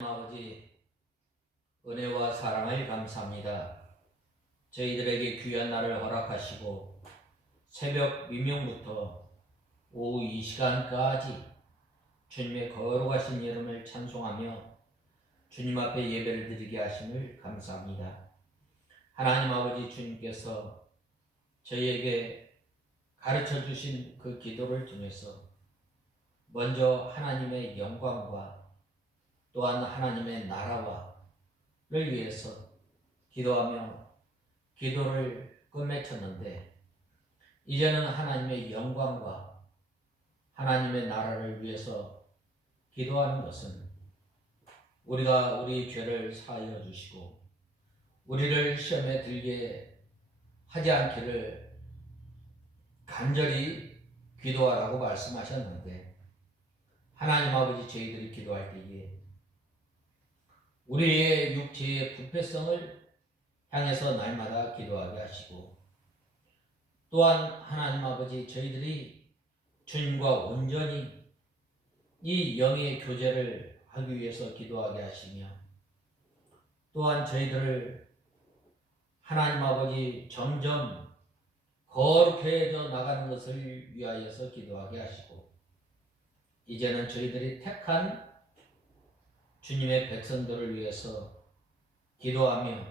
아버지, 은혜와 사랑을 감사합니다. 저희들에게 귀한 날을 허락하시고 새벽 미명부터 오후 이 시간까지 주님의 거룩하신 이름을 찬송하며 주님 앞에 예배를 드리게 하심을 감사합니다. 하나님 아버지, 주님께서 저희에게 가르쳐 주신 그 기도를 통해서 먼저 하나님의 영광과 또한 하나님의 나라와를 위해서 기도하며 기도를 끝맺혔는데, 이제는 하나님의 영광과 하나님의 나라를 위해서 기도하는 것은 우리가 우리 죄를 사하여 주시고 우리를 시험에 들게 하지 않기를 간절히 기도하라고 말씀하셨는데, 하나님 아버지, 저희들이 기도할 때에 우리의 육체의 부패성을 향해서 날마다 기도하게 하시고, 또한 하나님 아버지, 저희들이 주님과 온전히 이 영의 교제를 하기 위해서 기도하게 하시며, 또한 저희들을 하나님 아버지 점점 거룩해져 나가는 것을 위하여서 기도하게 하시고, 이제는 저희들이 택한 주님의 백성들을 위해서 기도하며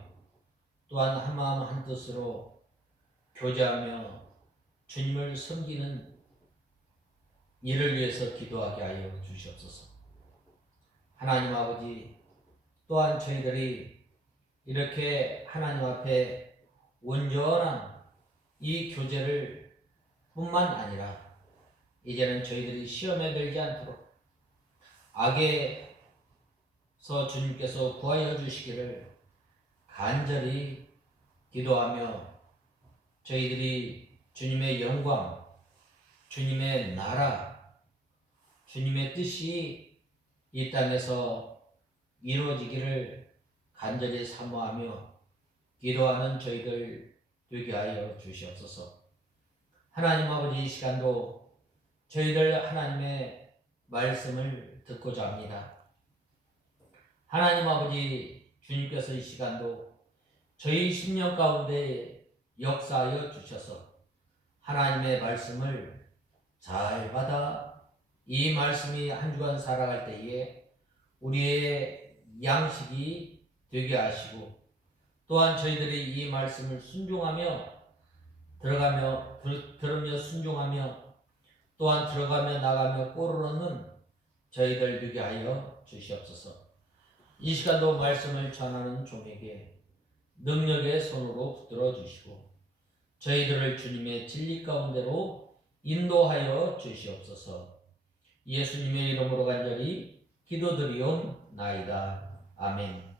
또한 한마음 한뜻으로 교제하며 주님을 섬기는 일을 위해서 기도하게 하여 주시옵소서. 하나님 아버지, 또한 저희들이 이렇게 하나님 앞에 온전한 이 교제를 뿐만 아니라 이제는 저희들이 시험에 들지 않도록 악에서 주님께서 구하여 주시기를 간절히 기도하며, 저희들이 주님의 영광, 주님의 나라, 주님의 뜻이 이 땅에서 이루어지기를 간절히 사모하며 기도하는 저희들 되게 하여 주시옵소서. 하나님 아버지, 이 시간도 저희들 하나님의 말씀을 듣고자 합니다. 하나님 아버지, 주님께서 이 시간도 저희 심령 가운데 역사하여 주셔서 하나님의 말씀을 잘 받아 이 말씀이 한 주간 살아갈 때에 우리의 양식이 되게 하시고, 또한 저희들이 이 말씀을 순종하며 들으며 순종하며 또한 들어가며 나가며 꼴을 얻는 저희들 되게 하여 주시옵소서. 이 시간도 말씀을 전하는 종에게 능력의 손으로 붙들어 주시고 저희들을 주님의 진리 가운데로 인도하여 주시옵소서. 예수님의 이름으로 간절히 기도드리옵나이다. 아멘.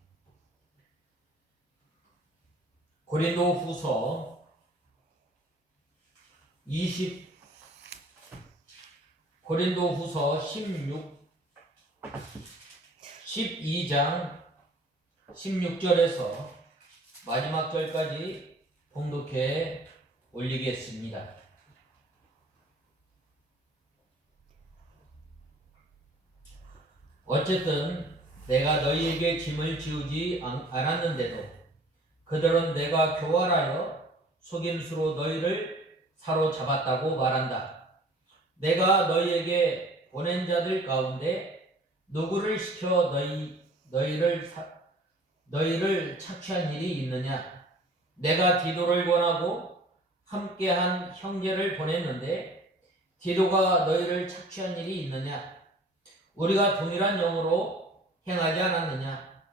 고린도후서 12장 16절에서 마지막 절까지 봉독해 올리겠습니다. 어쨌든 내가 너희에게 짐을 지우지 않았는데도 그들은 내가 교활하여 속임수로 너희를 사로잡았다고 말한다. 내가 너희에게 보낸 자들 가운데 누구를 시켜 너희를 착취한 일이 있느냐? 내가 디도를 권하고 함께한 형제를 보냈는데 디도가 너희를 착취한 일이 있느냐? 우리가 동일한 영으로 행하지 않았느냐?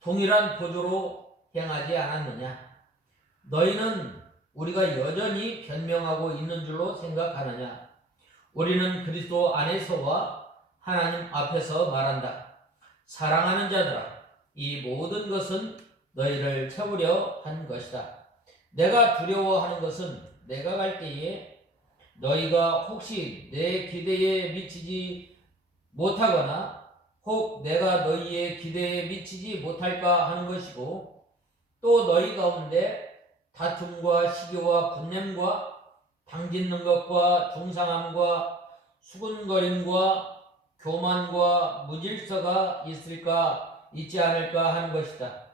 동일한 보조로 행하지 않았느냐? 너희는 우리가 여전히 변명하고 있는 줄로 생각하느냐? 우리는 그리스도 안에서와 하나님 앞에서 말한다. 사랑하는 자들아, 이 모든 것은 너희를 채우려 한 것이다. 내가 두려워하는 것은 내가 갈 때에 너희가 혹시 내 기대에 미치지 못하거나 혹 내가 너희의 기대에 미치지 못할까 하는 것이고, 또 너희 가운데 다툼과 시기와 분냄과 당짓는 것과 중상함과 수군거림과 교만과 무질서가 있을까 있지 않을까 하는 것이다.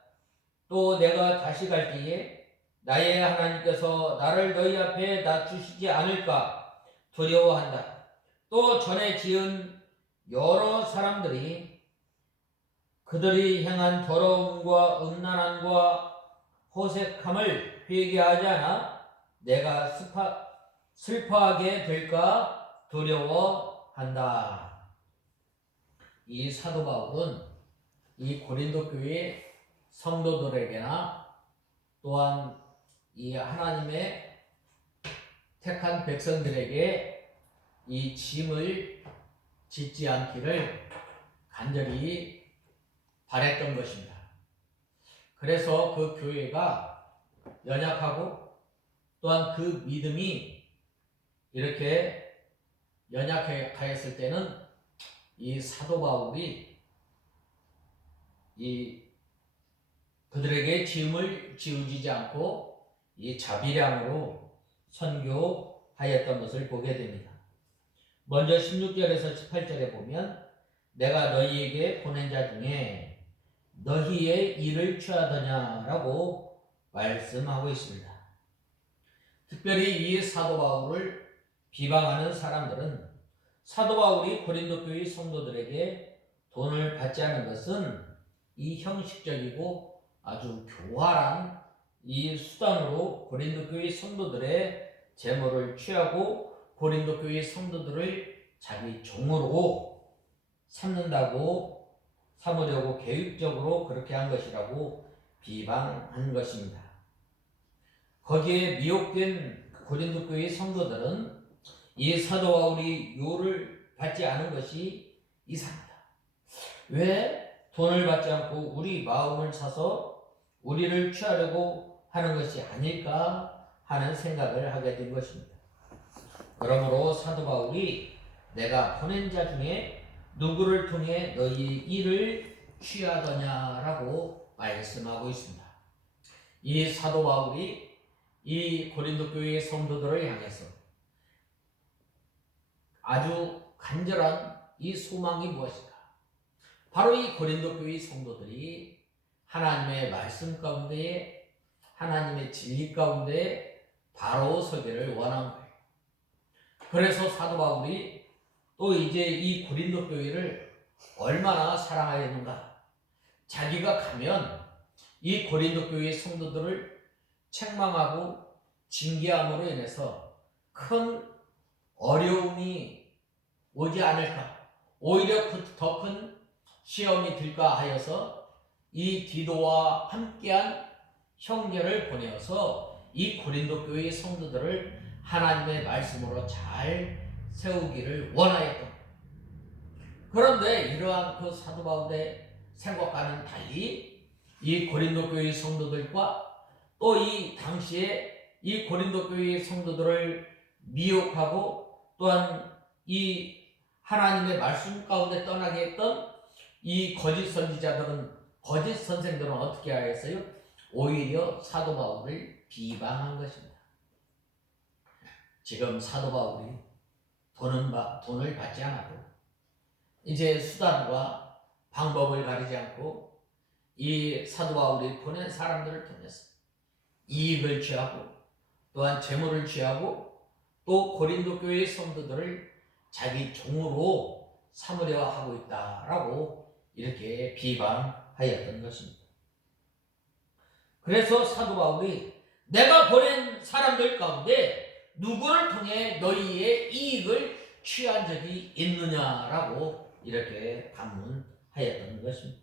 또 내가 다시 갈 때에 나의 하나님께서 나를 너희 앞에 낮추시지 않을까 두려워한다. 또 전에 지은 여러 사람들이 그들이 행한 더러움과 음란함과 호색함을 회개하지 않아 내가 슬퍼하게 될까 두려워한다. 이 사도 바울은 이 고린도 교회 성도들에게나 또한 이 하나님의 택한 백성들에게 이 짐을 짓지 않기를 간절히 바랬던 것입니다. 그래서 그 교회가 연약하고 또한 그 믿음이 이렇게 연약하였을 때는 이 사도 바울이 그들에게 짐을 지우지지 않고 이 자비량으로 선교하였던 것을 보게 됩니다. 먼저 16절에서 18절에 보면 내가 너희에게 보낸 자 중에 너희의 일을 취하더냐라고 말씀하고 있습니다. 특별히 이 사도 바울을 비방하는 사람들은 사도 바울이 고린도 교회 성도들에게 돈을 받지 않은 것은 이 형식적이고 아주 교활한 이 수단으로 고린도 교회 성도들의 재물을 취하고 고린도 교회 성도들을 자기 종으로 삼으려고 계획적으로 그렇게 한 것이라고 비방한 것입니다. 거기에 미혹된 고린도 교회 성도들은 이 사도 바울이 요를 받지 않은 것이 이상하다. 왜 돈을 받지 않고 우리 마음을 사서 우리를 취하려고 하는 것이 아닐까 하는 생각을 하게 된 것입니다. 그러므로 사도 바울이 내가 보낸 자 중에 누구를 통해 너희 일을 취하더냐라고 말씀하고 있습니다. 이 사도 바울이 이 고린도 교회의 성도들을 향해서 아주 간절한 이 소망이 무엇인가? 바로 이 고린도 교회 성도들이 하나님의 말씀 가운데에 하나님의 진리 가운데에 바로 서기를 원한 거예요. 그래서 사도 바울이 또 이제 이 고린도 교회를 얼마나 사랑하였는가? 자기가 가면 이 고린도 교회 성도들을 책망하고 징계함으로 인해서 큰 어려움이 오지 않을까? 오히려 더 큰 시험이 들까 하여서 이 디도와 함께한 형제를 보내어서 이 고린도 교회의 성도들을 하나님의 말씀으로 잘 세우기를 원하였던 거예요. 그런데 이러한 그 사도 바울의 생각과는 달리 이 고린도 교회의 성도들과 또 이 당시에 이 고린도 교회의 성도들을 미혹하고 또한 이 하나님의 말씀 가운데 떠나게 했던 이 거짓 선지자들은 거짓 선생들은 어떻게 하였어요? 오히려 사도 바울을 비방한 것입니다. 지금 사도 바울이 돈을 받지 않아도 이제 수단과 방법을 가리지 않고 이 사도 바울이 보낸 사람들을 통해서 이익을 취하고 또한 재물을 취하고 또 고린도 교회의 성도들을 자기 종으로 삼으려 하고 있다라고 이렇게 비방하였던 것입니다. 그래서 사도 바울이 내가 보낸 사람들 가운데 누구를 통해 너희의 이익을 취한 적이 있느냐라고 이렇게 반문하였던 것입니다.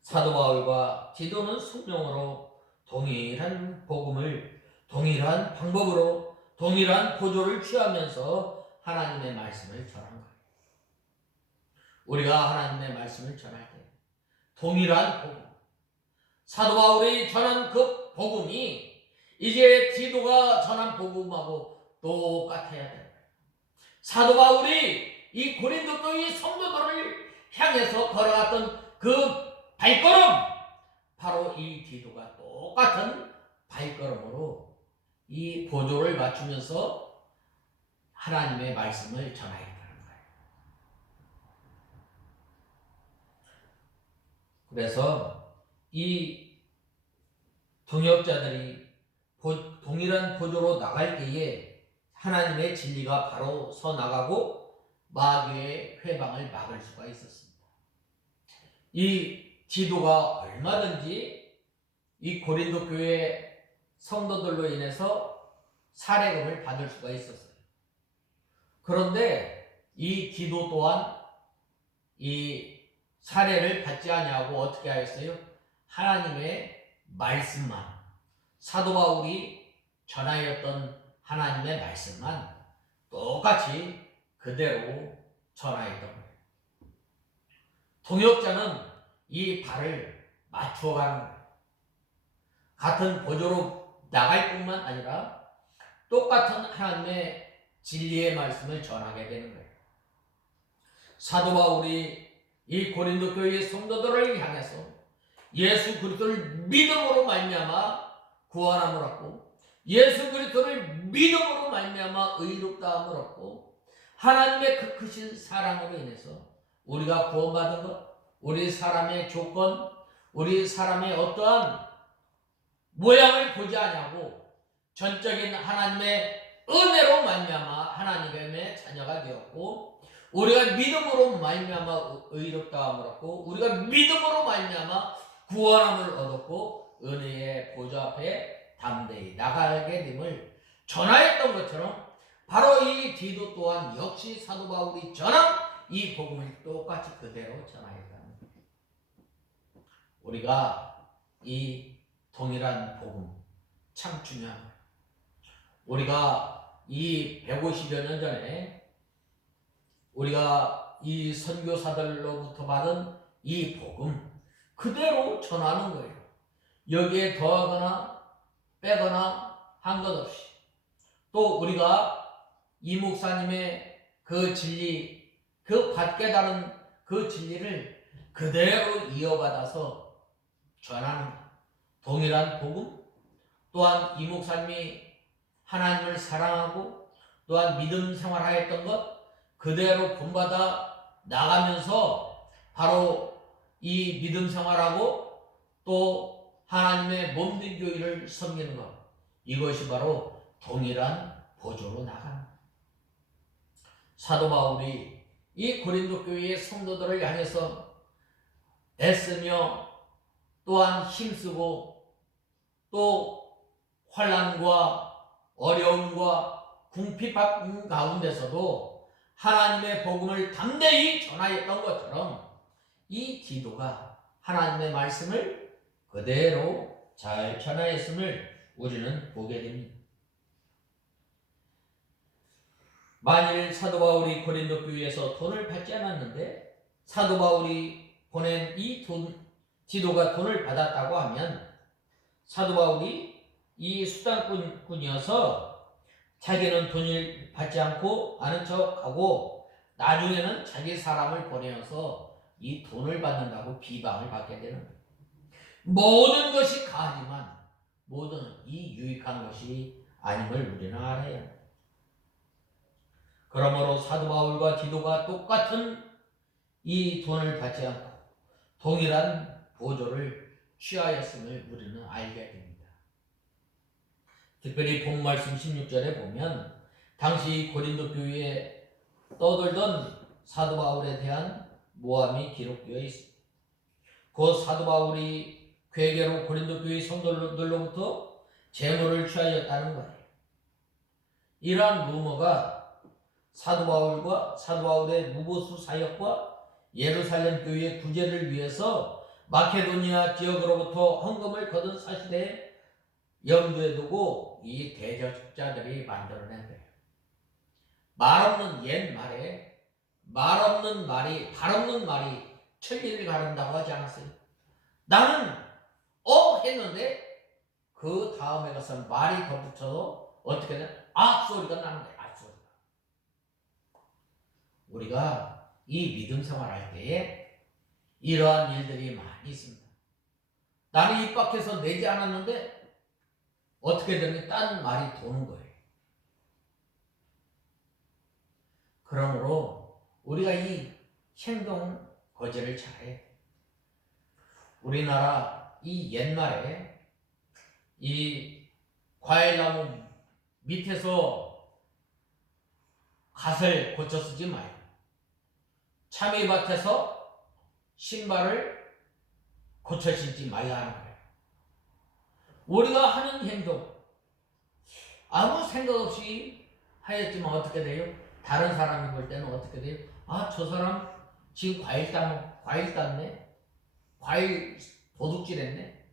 사도 바울과 디도는 성령으로 동일한 복음을 동일한 방법으로 동일한 보조를 취하면서 하나님의 말씀을 전한 거예요. 우리가 하나님의 말씀을 전할 때 동일한 복음, 사도 바울이 전한 그 복음이 이제 디도가 전한 복음하고 똑같아야 돼요. 사도 바울이 이 고린도 교회 성도들을 향해서 걸어갔던 그 발걸음, 바로 이 디도가 똑같은 발걸음으로 이 보조를 맞추면서 하나님의 말씀을 전하겠다는 거예요. 그래서 이 동역자들이 동일한 보조로 나갈 때에 하나님의 진리가 바로 서 나가고 마귀의 회방을 막을 수가 있었습니다. 이 디도가 얼마든지 이 고린도 교회 성도들로 인해서 살해금을 받을 수가 있었어요. 그런데 이 디도 또한 이 살해를 받지 아니하고 어떻게 하였어요? 하나님의 말씀만, 사도 바울이 전하였던 하나님의 말씀만 똑같이 그대로 전하였던 거예요. 동역자는 이 발을 맞추어가는 거예요. 같은 보조로 나갈 뿐만 아니라 똑같은 하나님의 진리의 말씀을 전하게 되는 거예요. 사도 바울이 이 고린도 교회의 성도들을 향해서 예수 그리스도를 믿음으로 말미암아 구원함을 얻고 예수 그리스도를 믿음으로 말미암아 의롭다함을 얻고 하나님의 그 크신 사랑으로 인해서 우리가 구원받은 것, 우리 사람의 조건, 우리 사람의 어떠한 모양을 보지 아니하고 전적인 하나님의 은혜로 말미암아 하나님의 자녀가 되었고 우리가 믿음으로 말미암아 의롭다함을 얻고 우리가 믿음으로 말미암아 구원함을 얻었고 은혜의 보좌 앞에 담대히 나가게 됨을 전하였던 것처럼 바로 이 디도 또한 역시 사도 바울이 전한 이 복음을 똑같이 그대로 전하였다는 거예요. 우리가 이 동일한 복음 참 중요한 거예요. 우리가 이 150여 년 전에 우리가 이 선교사들로부터 받은 이 복음 그대로 전하는 거예요. 여기에 더하거나 빼거나 한 것 없이 또 우리가 이 목사님의 그 진리, 그 받게다는 그 진리를 그대로 이어받아서 전하는 동일한 복음, 또한 이 목사님이 하나님을 사랑하고 또한 믿음 생활하였던 것 그대로 본받아 나가면서 바로 이 믿음 생활하고 또 하나님의 몸된 교회를 섬기는 것, 이것이 바로 동일한 보조로 나가는 것. 사도 바울이 이 고린도 교회의 성도들을 향해서 애쓰며 또한 힘쓰고 또 환난과 어려움과 궁핍한 가운데서도 하나님의 복음을 담대히 전하였던 것처럼 이 디도가 하나님의 말씀을 그대로 잘 전하였음을 우리는 보게 됩니다. 만일 사도 바울이 고린도 교회에서 돈을 받지 않았는데 사도 바울이 보낸 이 디도가 돈을 받았다고 하면 사도 바울이 이 수단꾼이어서 자기는 돈을 받지 않고 아는 척하고 나중에는 자기 사람을 보내어서 이 돈을 받는다고 비방을 받게 되는 거예요. 모든 것이 가하지만 모든 이 유익한 것이 아님을 우리는 알아야 합니다. 그러므로 사도 바울과 디도가 똑같은 이 돈을 받지 않고 동일한 보조를 취하였음을 우리는 알게 됩니다. 특별히 본 말씀 16절에 보면 당시 고린도 교회에 떠들던 사도 바울에 대한 모함이 기록되어 있습니다. 곧 사도 바울이 괴계로 고린도 교회 성도들로부터 재물을 취하였다는 거예요. 이러한 루머가 사도 바울과 사도 바울의 무보수 사역과 예루살렘 교회의 구제를 위해서 마케도니아 지역으로부터 헌금을 거둔 사실에 염두에 두고 이 대적자들이 만들어낸 거예요. 말없는 옛말에 말없는 말이 천리를 가른다고 하지 않았어요? 나는 했는데 그 다음에 가서 말이 덧붙여서 어떻게 되나? 악소리가 나는 거예요. 악소리가. 우리가 이 믿음 생활할 때에 이러한 일들이 많이 있습니다. 나는 입 밖에서 내지 않았는데 어떻게 되면 딴 말이 도는 거예요. 그러므로 우리가 이 행동 거절을 잘해. 우리나라 이 옛날에 이 과일나무 밑에서 갓을 고쳐 쓰지 마요. 참외밭에서 신발을 고쳐 신지 말라 하는 거예요. 우리가 하는 행동, 아무 생각 없이 하였지만 어떻게 돼요? 다른 사람이 볼 때는 어떻게 돼요? 아, 저 사람 지금 과일 땄네? 과일 도둑질했네?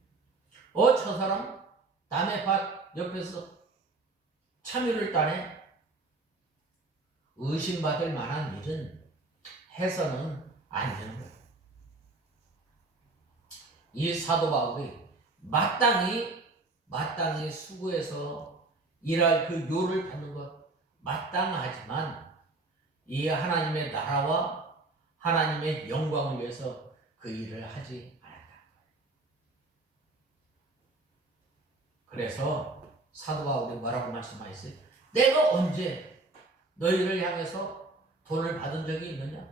저 사람 남의 밭 옆에서 참외를 따네? 의심받을 만한 일은 해서는 안 되는 거예요. 이 사도 바울이 마땅히 수고해서 일할 그 묘를 받는 것 마땅하지만 이 하나님의 나라와 하나님의 영광을 위해서 그 일을 하지 않았다. 그래서 사도 바울이 뭐라고 말씀하셨어요? 내가 언제 너희를 향해서 돈을 받은 적이 있느냐?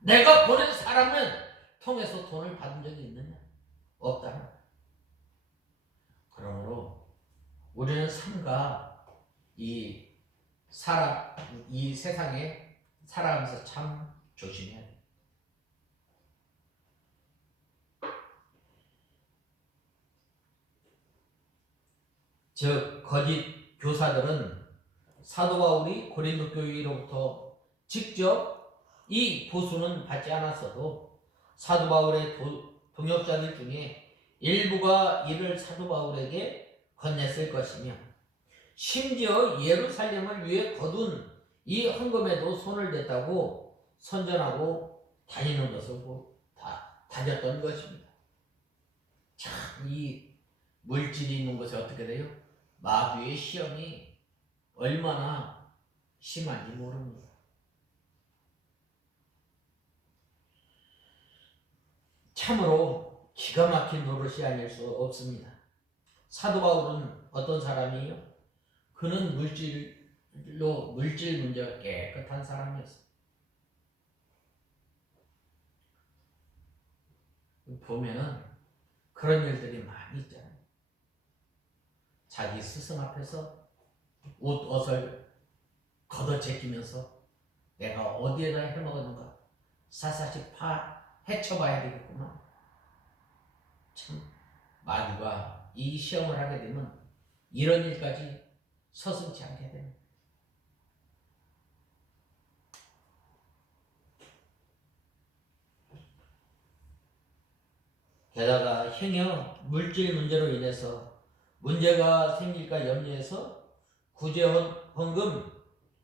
내가 보낸 사람을 통해서 돈을 받은 적이 있느냐? 없다. 그러므로 우리는 삶과 이 세상에 살아가면서 참 조심해야 돼. 즉 거짓 교사들은 사도 바울이 고린도 교회로부터 직접 이 보수는 받지 않았어도 사도 바울의 동역자들 중에 일부가 이를 사도 바울에게 건넸을 것이며 심지어 예루살렘을 위해 거둔 이 헌금에도 손을 댔다고 선전하고 다니는 것을 다녔던 것입니다. 참 이 물질이 있는 것에 어떻게 돼요? 마귀의 시험이 얼마나 심한지 모릅니다. 참으로 기가 막힌 노릇이 아닐 수 없습니다. 사도 바울은 어떤 사람이에요? 그는 물질 문제가 깨끗한 사람이었어요. 보면은 그런 일들이 많이 있잖아요. 자기 스승 앞에서 옷을 걷어 제끼면서 내가 어디에다 해먹었는가 샅샅이 헤쳐봐야 되겠구나. 참 마귀가 이 시험을 하게 되면 이런 일까지 서슴지 않게 됩니다. 게다가 행여 물질 문제로 인해서 문제가 생길까 염려해서 구제 헌금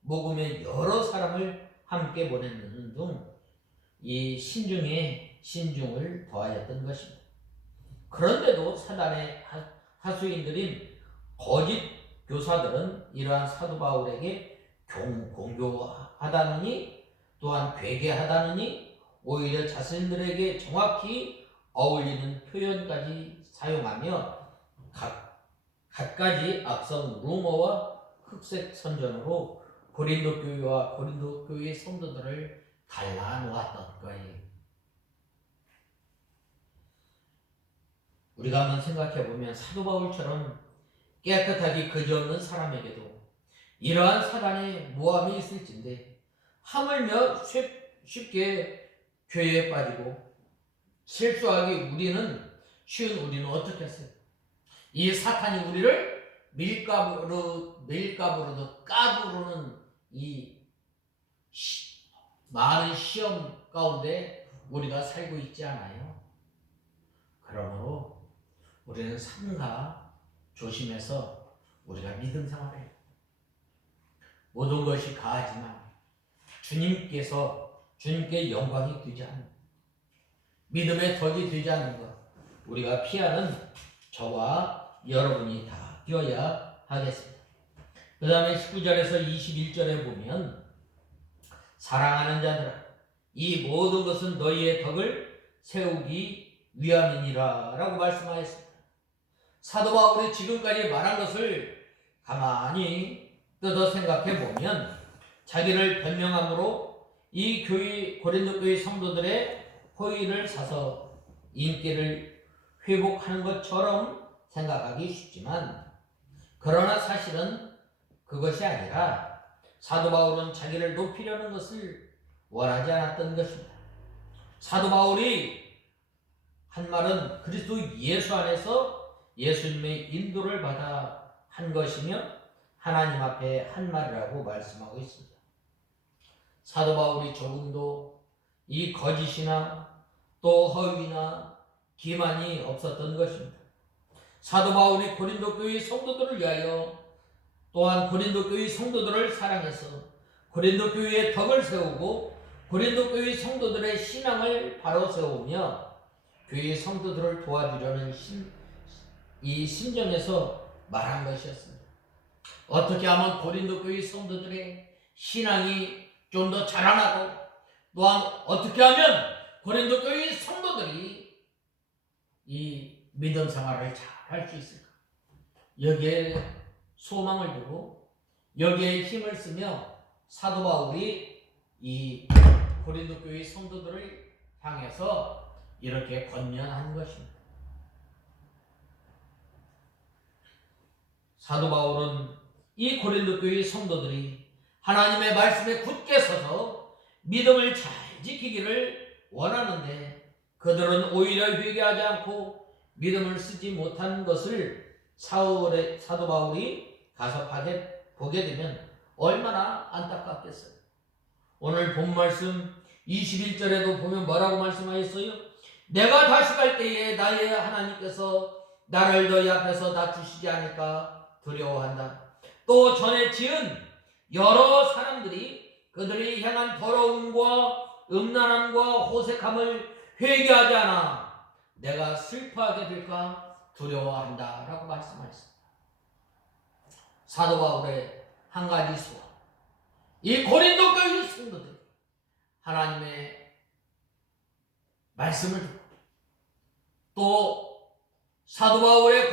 모금에 여러 사람을 함께 보내는 등 이 신중에 신중을 더하였던 것입니다. 그런데도 사단의 하수인들인 거짓 교사들은 이러한 사도 바울에게 공교하다느니 또한 괴계하다느니 오히려 자신들에게 정확히 어울리는 표현까지 사용하며 갖가지 악성 루머와 흑색 선전으로 고린도 교회와 고린도 교회의 성도들을 갈라놓았던 거예요. 우리가 한번 생각해보면 사도 바울처럼 깨끗하게 그지없는 사람에게도 이러한 사단의 모함이 있을진데 하물며 쉽게 죄에 빠지고 실수하기 쉬운 우리는 어떻게 했어요? 이 사탄이 우리를 밀가부로도 까부르는 이 많은 시험 가운데 우리가 살고 있지 않아요? 그러므로 우리는 삼가 조심해서 우리가 믿음 생활을 모든 것이 가하지만 주님께 영광이 되지 않는 믿음의 덕이 되지 않는 것 우리가 피하는 저와 여러분이 다 되어야 하겠습니다. 그 다음에 19절에서 21절에 보면 사랑하는 자들아 이 모든 것은 너희의 덕을 세우기 위함이니라 라고 말씀하였습니다. 사도 바울이 지금까지 말한 것을 가만히 뜯어 생각해 보면 자기를 변명함으로 이 고린도 교회 성도들의 호의를 사서 인기를 회복하는 것처럼 생각하기 쉽지만, 그러나 사실은 그것이 아니라 사도 바울은 자기를 높이려는 것을 원하지 않았던 것입니다. 사도 바울이 한 말은 그리스도 예수 안에서 예수님의 인도를 받아 한 것이며 하나님 앞에 한 말이라고 말씀하고 있습니다. 사도 바울이 조금도 이 거짓이나 또 허위나 기만이 없었던 것입니다. 사도 바울이 고린도 교회 성도들을 위하여, 또한 고린도 교회 성도들을 사랑해서 고린도 교회의 덕을 세우고 고린도 교회 성도들의 신앙을 바로 세우며 교회 성도들을 도와주려는 이 심정에서 말한 것이었습니다. 어떻게 하면 고린도 교회 성도들의 신앙이 좀 더 자라나고, 또한 어떻게 하면 고린도 교회 성도들이 이 믿음 생활을 잘 할 수 있을까? 여기에 소망을 두고 여기에 힘을 쓰며 사도 바울이 이 고린도 교회 성도들을 향해서 이렇게 권면한 것입니다. 사도 바울은 이 고린도 교회 성도들이 하나님의 말씀에 굳게 서서 믿음을 잘 지키기를 원하는데, 그들은 오히려 회개하지 않고 믿음을 쓰지 못하는 것을 사도 바울이 가서 보게 되면 얼마나 안타깝겠어요. 오늘 본 말씀 21절에도 보면 뭐라고 말씀하셨어요? 내가 다시 갈 때에 나의 하나님께서 나를 너희 앞에서 낮추시지 않을까 두려워한다. 또 전에 지은 여러 사람들이 그들이 향한 더러움과 음란함과 호색함을 회개하지 않아 내가 슬퍼하게 될까 두려워한다 라고 말씀하셨습니다. 사도 바울의 한 가지 소원, 이 고린도 교회 성도들 하나님의 말씀을 듣고 또 사도 바울의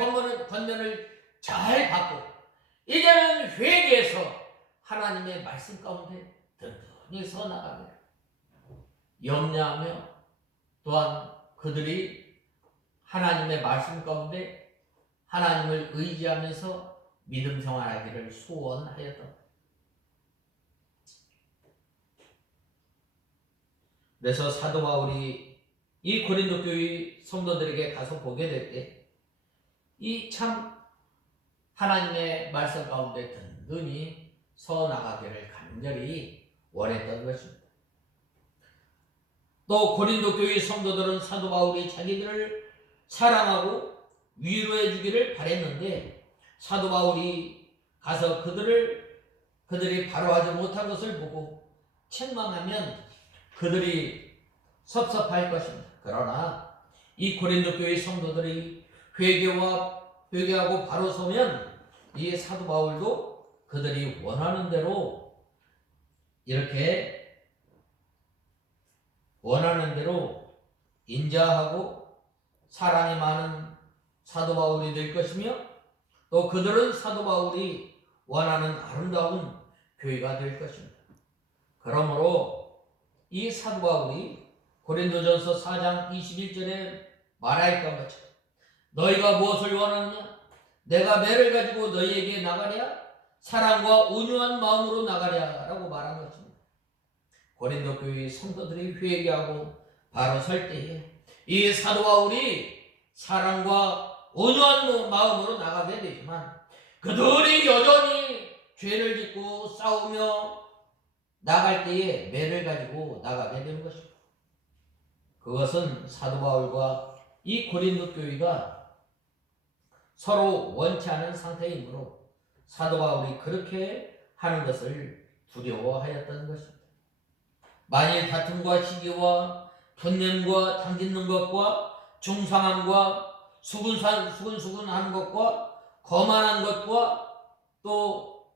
권면을 잘 받고 이제는 회개해서 하나님의 말씀 가운데 든든히 서 나가며 염려하며, 또한 그들이 하나님의 말씀 가운데 하나님을 의지하면서 믿음 생활하기를 소원하였던. 그래서 사도 바울이 이 고린도 교회 성도들에게 가서 보게 될 때 이 참 하나님의 말씀 가운데 든든히 서 나가기를 간절히 원했던 것입니다. 또 고린도 교회 성도들은 사도 바울이 자기들을 사랑하고 위로해 주기를 바랬는데, 사도 바울이 가서 그들이 바로 하지 못한 것을 보고 책망하면 그들이 섭섭할 것입니다. 그러나 이 고린도 교회 성도들이 회개하고 바로 서면 이 사도 바울도 그들이 원하는 대로 인자하고 사랑이 많은 사도 바울이 될 것이며, 또 그들은 사도 바울이 원하는 아름다운 교회가 될 것입니다. 그러므로 이 사도 바울이 고린도전서 4장 21절에 말하였던 것처럼 너희가 무엇을 원하느냐? 내가 매를 가지고 너희에게 나가랴? 사랑과 온유한 마음으로 나가랴? 라고 말한 것입니다. 고린도 교회 성도들이 회개하고 바로 설 때에 이 사도 바울이 사랑과 온유한 마음으로 나가게 되지만, 그들이 여전히 죄를 짓고 싸우며 나갈 때에 매를 가지고 나가게 되는 것입니다. 그것은 사도 바울과 이 고린도 교회가 서로 원치 않은 상태이므로 사도 바울이 그렇게 하는 것을 두려워하였던 것입니다. 만일 다툼과 시기와 분냄과 당짓는 것과 중상함과 수근수근한 것과 거만한 것과 또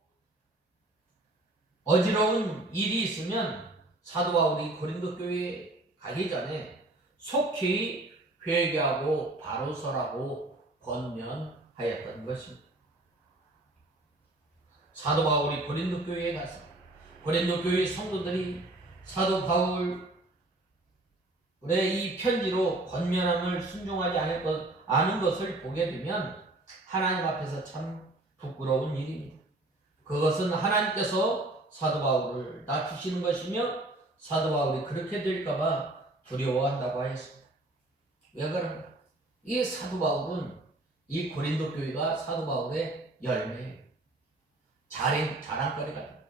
어지러운 일이 있으면 사도 바울이 고린도 교회에 가기 전에 속히 회개하고 바로 서라고 권면하였던 것입니다. 사도 바울이 고린도 교회에 가서 고린도 교회 성도들이 사도 바울 이 편지로 권면함을 순종하지 않은 것을 보게 되면 하나님 앞에서 참 부끄러운 일입니다. 그것은 하나님께서 사도 바울을 낮추시는 것이며 사도 바울이 그렇게 될까봐 두려워한다고 하였습니다. 왜 그런가? 이 사도 바울은 이 고린도 교회가 사도 바울의 열매예요. 자랑거리가 됩니다.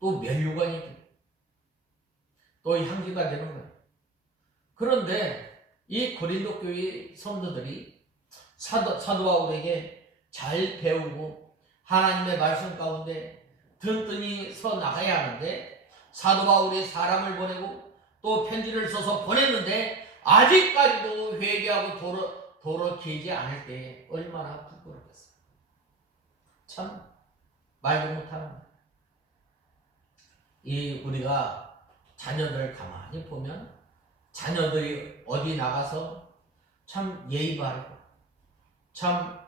또 면류관이 됩니다. 또 향기가 되는 거예요. 그런데 이 고린도 교회 성도들이 사도 바울에게 잘 배우고 하나님의 말씀 가운데 든든히 서 나가야 하는데 사도 바울이 사람을 보내고 또 편지를 써서 보냈는데 아직까지도 회개하고 돌아오지 않을 때 얼마나 부끄럽겠어요. 참 말도 못하는 거예요. 우리가 자녀들 가만히 보면 자녀들이 어디 나가서 참 예의 바르고 참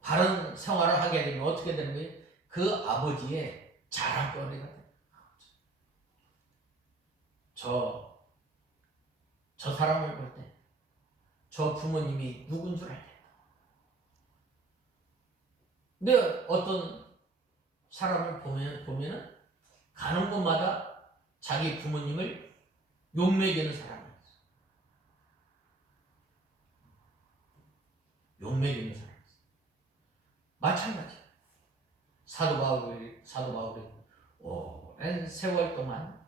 바른 생활을 하게 되면 어떻게 되는 거예요? 그 아버지의 자랑거리가 돼요. 저 사람을 볼 때 저 부모님이 누군 줄 알겠다. 근데 어떤 사람을 보면은 가는 곳마다 자기 부모님을 욕먹이는 사람이 있어요. 욕먹이는 사람이 있어요. 마찬가지예요. 사도 바울이 오랜 세월 동안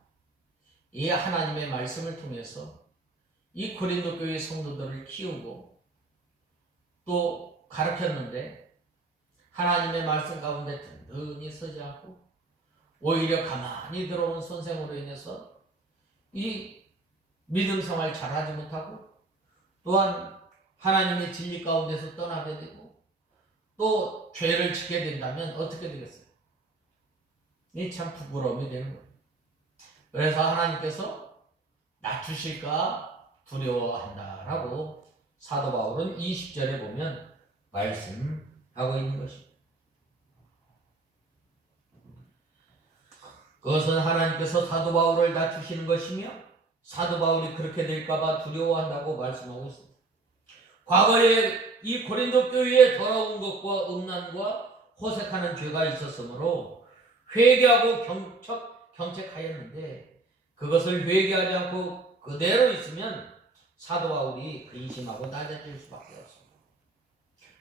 이 하나님의 말씀을 통해서 이 고린도 교회 성도들을 키우고 또 가르쳤는데 하나님의 말씀 가운데 든든히 서지 않고 오히려 가만히 들어오는 선생으로 인해서 이 믿음 생활 잘하지 못하고 또한 하나님의 진리 가운데서 떠나게 되고 또 죄를 지게 된다면 어떻게 되겠어요? 이 참 부끄러움이 되는 거예요. 그래서 하나님께서 낮추실까 두려워한다라고 사도 바울은 20절에 보면 말씀하고 있는 것입니다. 그것은 하나님께서 사도 바울을 낮추시는 것이며 사도 바울이 그렇게 될까봐 두려워한다고 말씀하고 있습니다. 과거에 이 고린도 교회에 더러운 것과 음란과 호색하는 죄가 있었으므로 회개하고 경책하였는데 그것을 회개하지 않고 그대로 있으면 사도 바울이 근심하고 낮아질 수밖에 없습니다.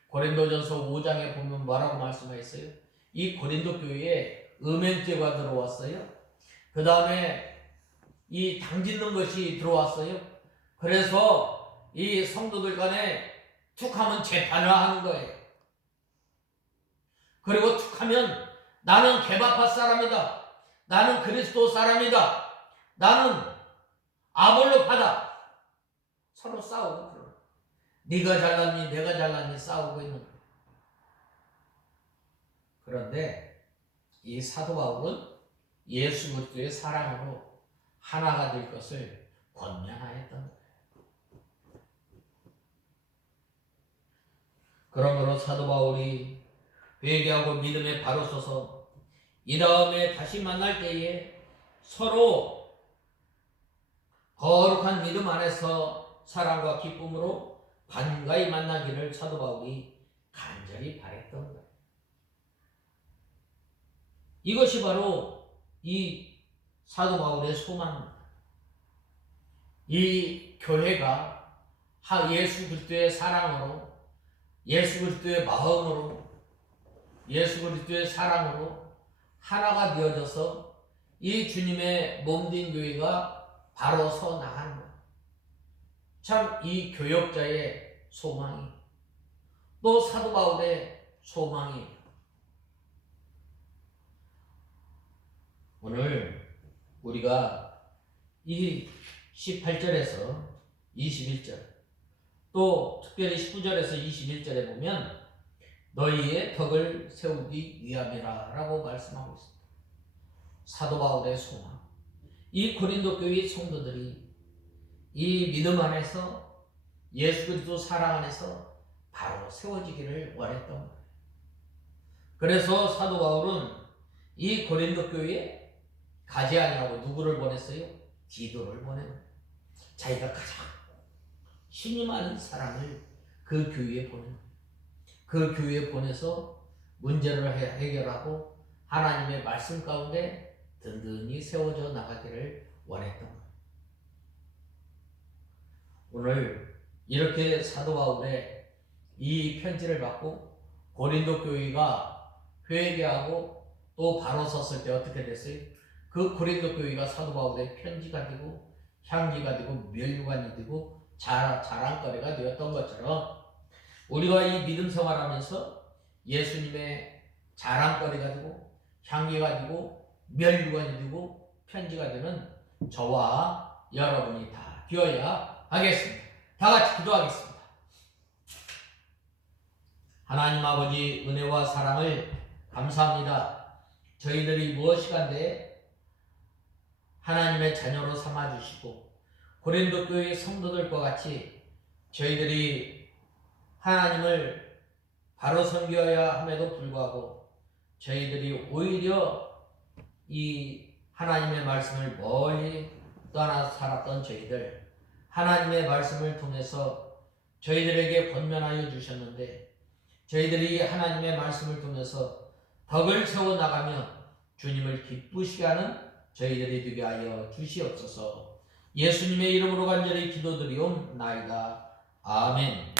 고린도전서 5장에 보면 뭐라고 말씀하셨어요? 이 고린도 교회에 음행죄가 들어왔어요. 그 다음에 이 당짓는 것이 들어왔어요. 그래서 이 성도들 간에 툭하면 재판을 하는 거예요. 그리고 툭하면 나는 게바파 사람이다. 나는 그리스도 사람이다. 나는 아볼로파다. 서로 싸우고 그래요. 네가 잘났니 내가 잘났니 싸우고 있는 거예요. 그런데 이 사도 바울은 예수 그리스도의 사랑으로 하나가 될 것을 권면하였던 거예요. 그러므로 사도 바울이 회개하고 믿음에 바로 서서 이 다음에 다시 만날 때에 서로 거룩한 믿음 안에서 사랑과 기쁨으로 반가이 만나기를 사도 바울이 간절히 바랬던 거예요. 이것이 바로 이 사도 바울의 소망입니다. 이 교회가 예수 그리스도의 사랑으로 예수 그리스도의 마음으로 예수 그리스도의 사랑으로 하나가 되어져서 이 주님의 몸된 교회가 바로 서 나가는 거예요. 참 이 교역자의 소망이 또 사도 바울의 소망이 오늘 우리가 이 18절에서 21절 또 특별히 19절에서 21절에 보면 너희의 덕을 세우기 위함이라 라고 말씀하고 있습니다. 사도 바울의 소망 이 고린도 교회의 성도들이 이 믿음 안에서 예수 그리스도 사랑 안에서 바로 세워지기를 원했던 거예요. 그래서 사도 바울은 이 고린도 교회에 가지 아니하고 누구를 보냈어요? 디도를 보내요. 자기가 가장 신이 많은 사람을 그 교회에 보내는 거예요. 그 교회에 보내서 문제를 해결하고 하나님의 말씀 가운데 든든히 세워져 나가기를 원했던 거예요. 오늘 이렇게 사도 바울의 이 편지를 받고 고린도 교회가 회개하고 또 바로 섰을 때 어떻게 됐어요? 그 고린도 교회가 사도 바울의 편지가 되고 향기가 되고 면류관이 되고 자랑거리가 되었던 것처럼 우리가 이 믿음 생활하면서 예수님의 자랑거리가 되고 향기가 되고 면류관이 되고 편지가 되는 저와 여러분이 다 되어야 하겠습니다. 다 같이 기도하겠습니다. 하나님 아버지 은혜와 사랑을 감사합니다. 저희들이 무엇이간데 하나님의 자녀로 삼아주시고 고린도 교회 성도들과 같이 저희들이 하나님을 바로 섬겨야 함에도 불구하고 저희들이 오히려 이 하나님의 말씀을 멀리 떠나 살았던 저희들, 하나님의 말씀을 통해서 저희들에게 권면하여 주셨는데 저희들이 하나님의 말씀을 통해서 덕을 세워나가며 주님을 기쁘시게 하는 저희들이 되게 하여 주시옵소서. 예수님의 이름으로 간절히 기도드리옵나이다. 아멘.